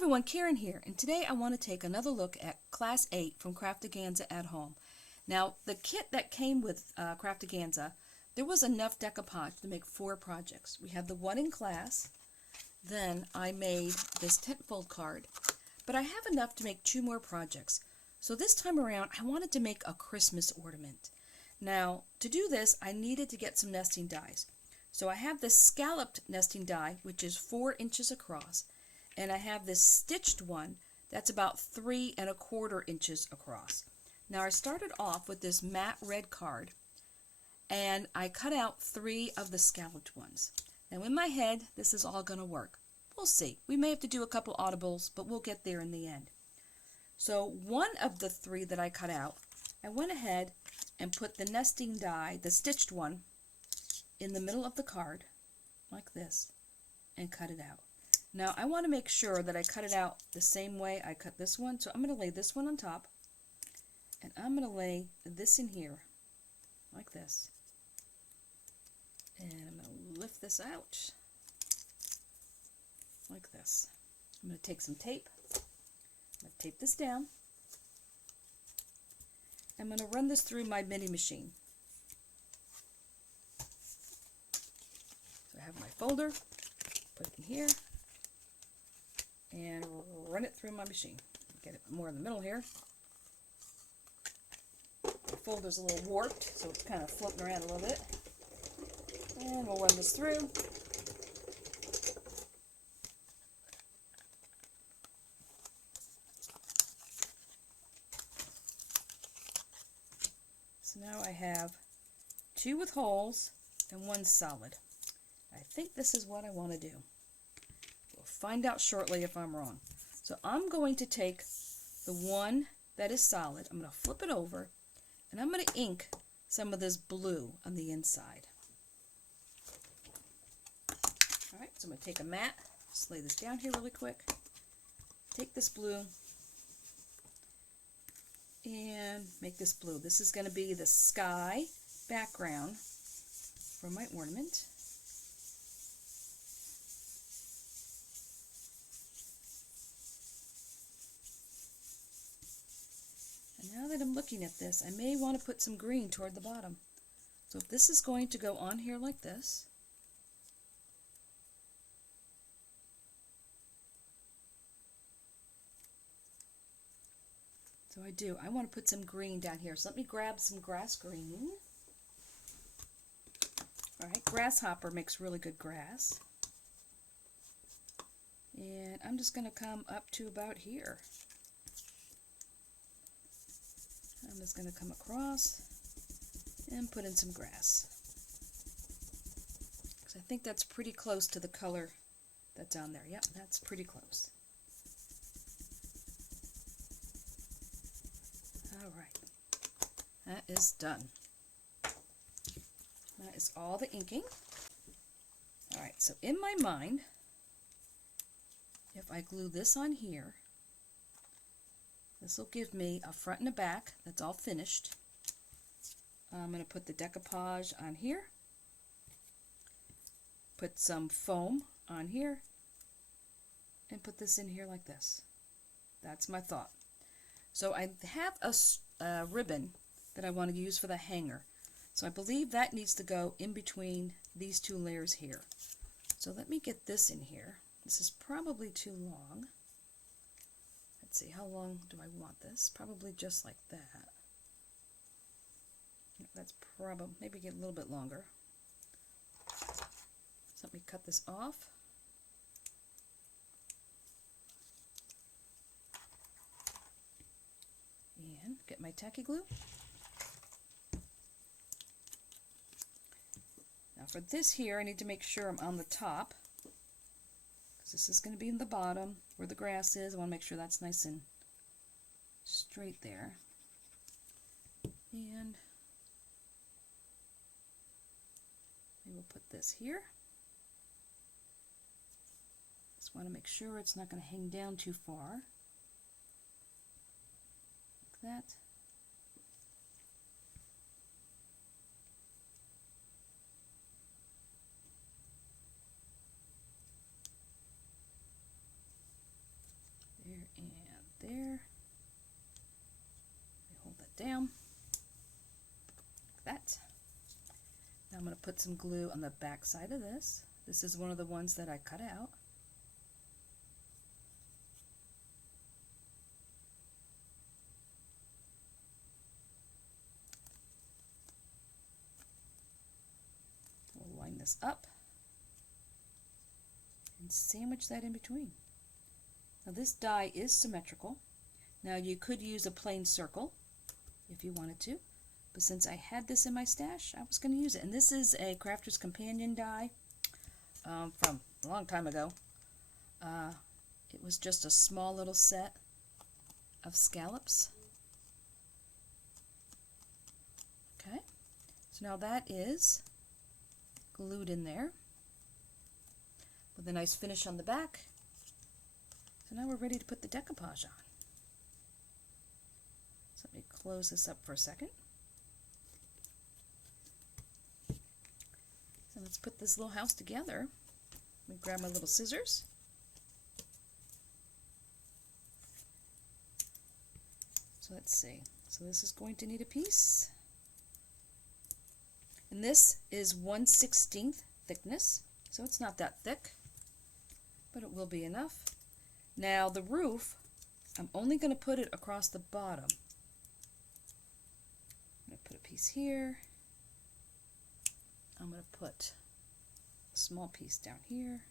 everyone, Karen here, and today I want to take another look at Class 8 from Craftaganza at Home. Now, the kit that came with Craftaganza, there was enough decoupage to make 4 projects. We had the one in class, then I made this tentfold card, but I have enough to make 2 more projects. So this time around, I wanted to make a Christmas ornament. Now, to do this, I needed to get some nesting dies. So I have this scalloped nesting die, which is 4 inches across, and I have this stitched one that's about 3¼ inches across. Now I started off with this matte red card, and I cut out 3 of the scalloped ones. Now in my head, this is all going to work. We'll see. We may have to do a couple audibles, but we'll get there in the end. So one of the 3 that I cut out, I went ahead and put the nesting die, the stitched one, in the middle of the card, like this, and cut it out. Now I want to make sure that I cut it out the same way I cut this one, so I'm going to lay this one on top, and I'm going to lay this in here, like this, and I'm going to lift this out, like this. I'm going to take some tape, I'm going to tape this down, I'm going to run this through my mini machine. So I have my folder, put it in here, and run it through my machine. Get it more in the middle here. The folder's a little warped, so it's kind of floating around a little bit. And we'll run this through. So now I have 2 with holes and 1 solid. I think this is what I want to do. We'll find out shortly if I'm wrong. So I'm going to take the one that is solid, I'm going to flip it over, and I'm going to ink some of this blue on the inside. Alright, so I'm going to take a mat, just lay this down here really quick, take this blue, and make this blue. This is going to be the sky background for my ornament. And now that I'm looking at this, I may want to put some green toward the bottom. So if this is going to go on here like this, so I want to put some green down here. So let me grab some grass green. Alright, grasshopper makes really good grass. And I'm just going to come up to about here. I'm just going to come across and put in some grass. Because I think that's pretty close to the color that's on there. Yep, that's pretty close. Alright, that is done. That is all the inking. Alright, so in my mind, if I glue this on here, this will give me a front and a back that's all finished. I'm going to put the decoupage on here, put some foam on here, and put this in here like this. That's my thought. So I have a ribbon that I want to use for the hanger. So I believe that needs to go in between these 2 layers here. So let me get this in here. This is probably too long. Let's see, how long do I want this? Probably just like that. That's probably, maybe get a little bit longer. So let me cut this off. And get my tacky glue. Now for this here, I need to make sure I'm on the top, because this is going to be in the bottom where the grass is. I want to make sure that's nice and straight there. And we will put this here. Just want to make sure it's not going to hang down too far. Like that. there. Hold that down, like that. Now I'm going to put some glue on the back side of this. This is one of the ones that I cut out. We'll line this up and sandwich that in between. Now this die is symmetrical. Now you could use a plain circle if you wanted to, but since I had this in my stash, I was going to use it. And this is a Crafter's Companion die from a long time ago. It was just a small little set of scallops. Okay, so now that is glued in there with a nice finish on the back. So now we're ready to put the decoupage on. So let me close this up for a second. So let's put this little house together. Let me grab my little scissors. So let's see. So this is going to need a piece. And this is 1/16 thickness. So it's not that thick, but it will be enough. Now the roof, I'm only going to put it across the bottom. I'm going to put a piece here. I'm going to put a small piece down here.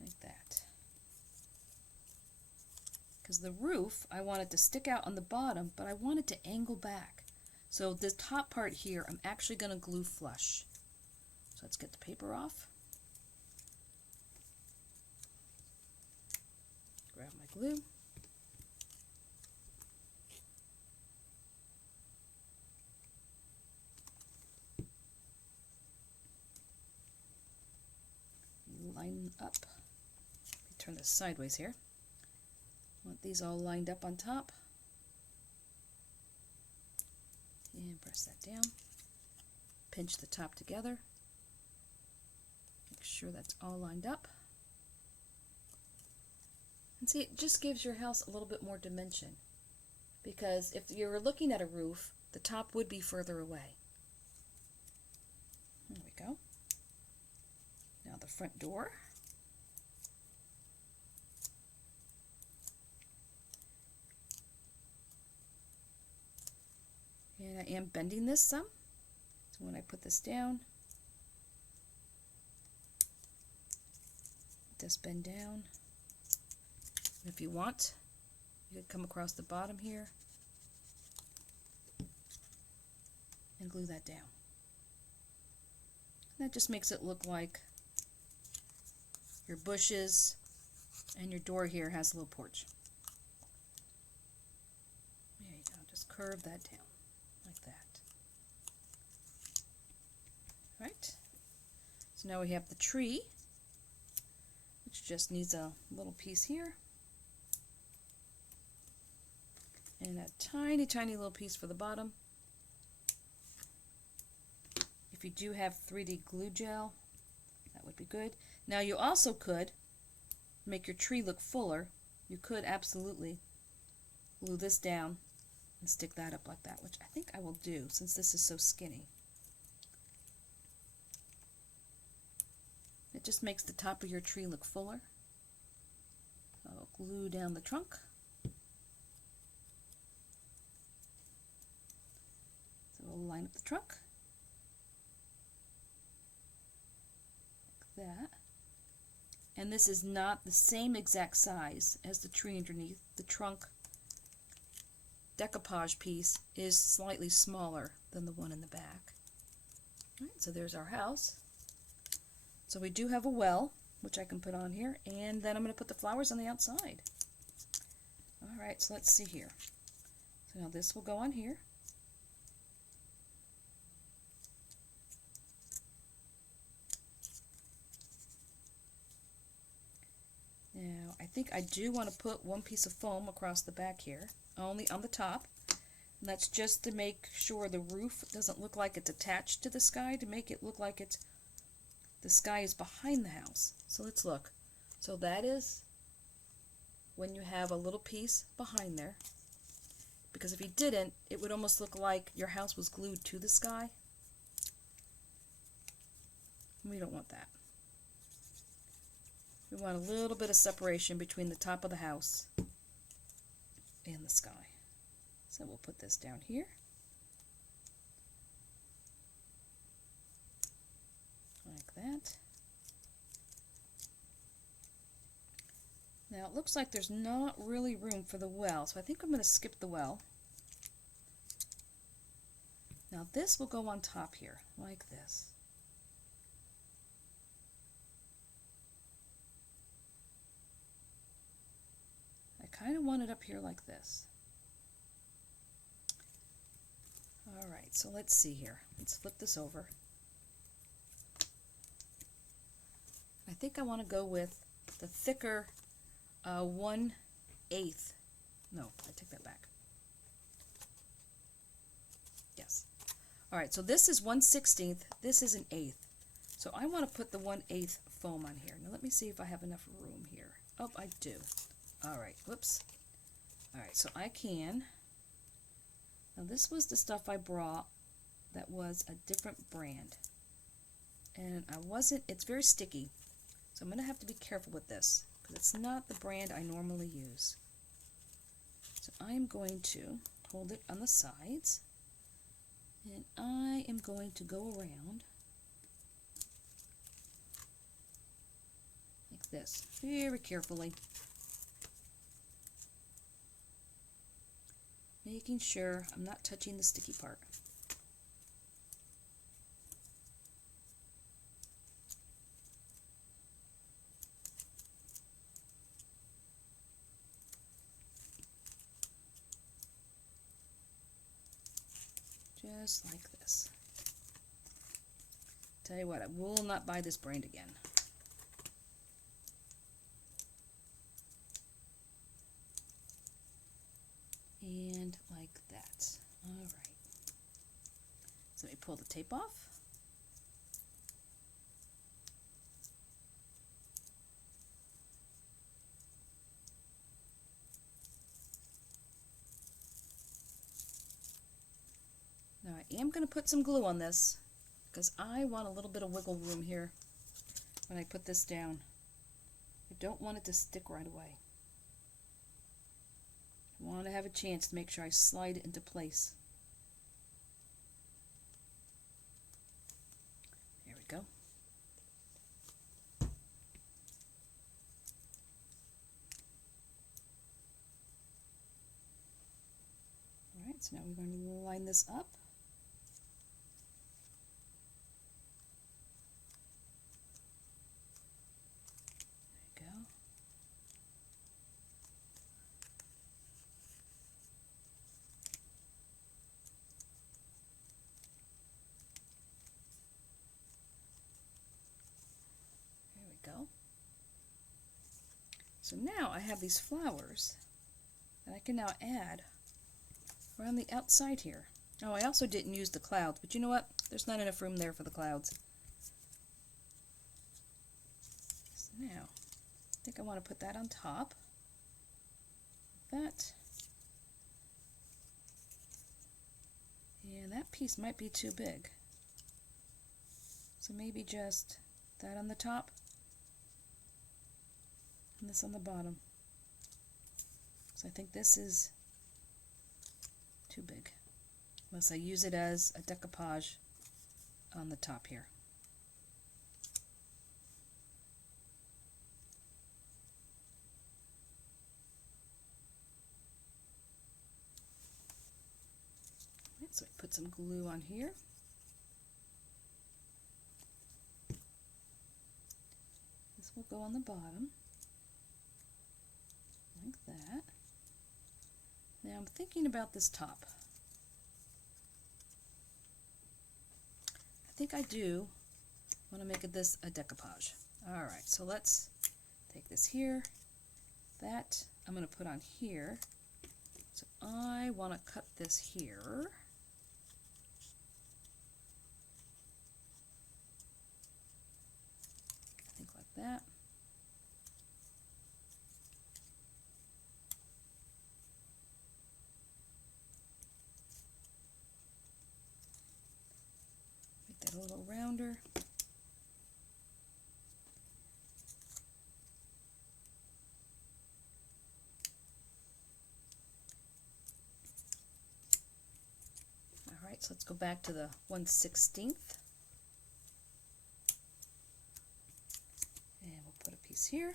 Like that. Because the roof, I want it to stick out on the bottom, but I want it to angle back. So this top part here, I'm actually going to glue flush. So let's get the paper off. Grab my glue. Line up. Let me turn this sideways here. Want these all lined up on top. And press that down. Pinch the top together. Make sure that's all lined up. And see, it just gives your house a little bit more dimension. Because if you were looking at a roof, the top would be further away. There we go. Now the front door. And I am bending this some. So when I put this down, it does bend down. And if you want, you could come across the bottom here and glue that down. And that just makes it look like your bushes and your door here has a little porch. There you go, just curve that down like that. Right? So now we have the tree, which just needs a little piece here. And a tiny, tiny little piece for the bottom. If you do have 3D glue gel, that would be good. Now you also could make your tree look fuller. You could absolutely glue this down and stick that up like that, which I think I will do since this is so skinny. It just makes the top of your tree look fuller. I'll glue down the trunk. So we'll line up the trunk. Like that. And this is not the same exact size as the tree underneath. The trunk decoupage piece is slightly smaller than the one in the back. All right, so there's our house. So we do have a well, which I can put on here, and then I'm going to put the flowers on the outside. All right, so let's see here. So now this will go on here. Now, I think I do want to put one piece of foam across the back here, only on the top. And that's just to make sure the roof doesn't look like it's attached to the sky, to make it look like it's the sky is behind the house. So let's look. So that is when you have a little piece behind there. Because if you didn't, it would almost look like your house was glued to the sky. We don't want that. We want a little bit of separation between the top of the house and the sky. So we'll put this down here. Like that. Now it looks like there's not really room for the well, so I think I'm going to skip the well. Now this will go on top here, like this. I kind of want it up here like this. Alright, so let's see here. Let's flip this over. I think I want to go with the thicker 1/8. No, I take that back. Yes. Alright, so this is 1/16. This is 1/8. So I want to put the 1/8 foam on here. Now let me see if I have enough room here. Oh, I do. Alright, whoops. Alright, so I can. Now this was the stuff I brought that was a different brand. And it's very sticky. So I'm going to have to be careful with this because it's not the brand I normally use. So I'm going to hold it on the sides and I am going to go around like this, very carefully. Making sure I'm not touching the sticky part. Just like this. Tell you what, I will not buy this brand again. And like that. Alright. So let me pull the tape off. Now I am going to put some glue on this because I want a little bit of wiggle room here when I put this down. I don't want it to stick right away. I want to have a chance to make sure I slide it into place. There we go. Alright, so now we're going to line this up. There we go. Go. So now I have these flowers that I can now add around the outside here. Oh, I also didn't use the clouds, but you know what? There's not enough room there for the clouds. So now, I think I want to put that on top. That. And that piece might be too big. So maybe just that on the top. And this on the bottom. So I think this is too big. Unless I use it as a decoupage on the top here. Right, so I put some glue on here. This will go on the bottom. Like that. Now I'm thinking about this top. I think I do want to make this a decoupage. Alright, so let's take this here. That I'm going to put on here. So I want to cut this here. that. Make that a little rounder. Alright, so let's go back to the 1/16. And we'll put a piece here.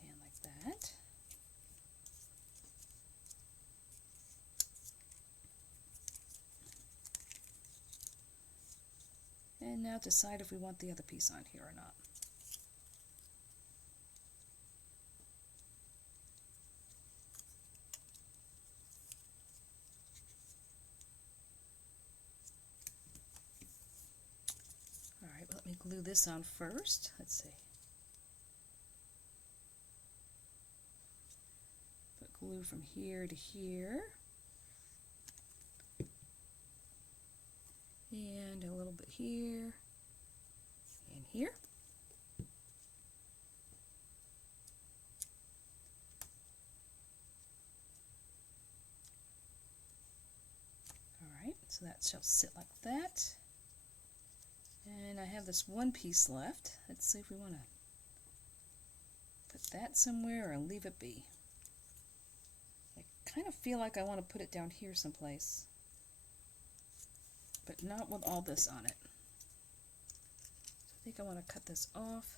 And like that. And now decide if we want the other piece on here or not. Alright, well, let me glue this on first. Let's see. Put glue from here to here. And a little bit here and here. Alright, so that shall sit like that. And I have this one piece left. Let's see if we want to put that somewhere or leave it be. I kind of feel like I want to put it down here someplace, but not with all this on it. So I think I want to cut this off.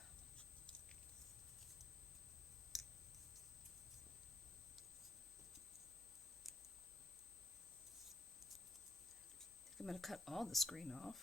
I think I'm going to cut all this green off.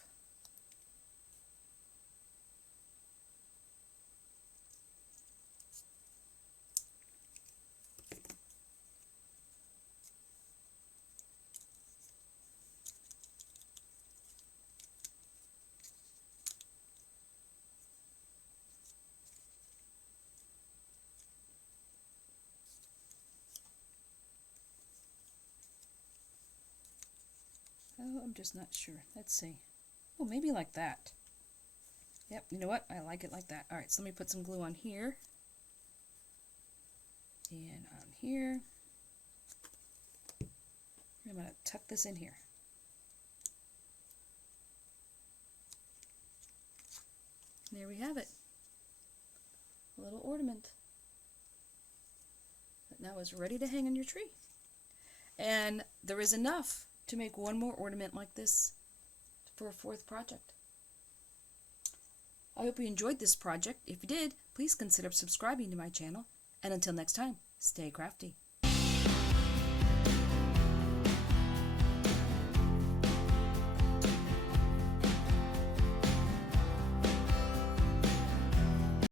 Oh, I'm just not sure. Let's see. Oh, maybe like that. Yep, you know what? I like it like that. Alright, so let me put some glue on here. And on here. I'm going to tuck this in here. There we have it. A little ornament that now is ready to hang on your tree. And there is enough to make one more ornament like this for a fourth project. I hope you enjoyed this project. If you did, please consider subscribing to my channel. And until next time, stay crafty.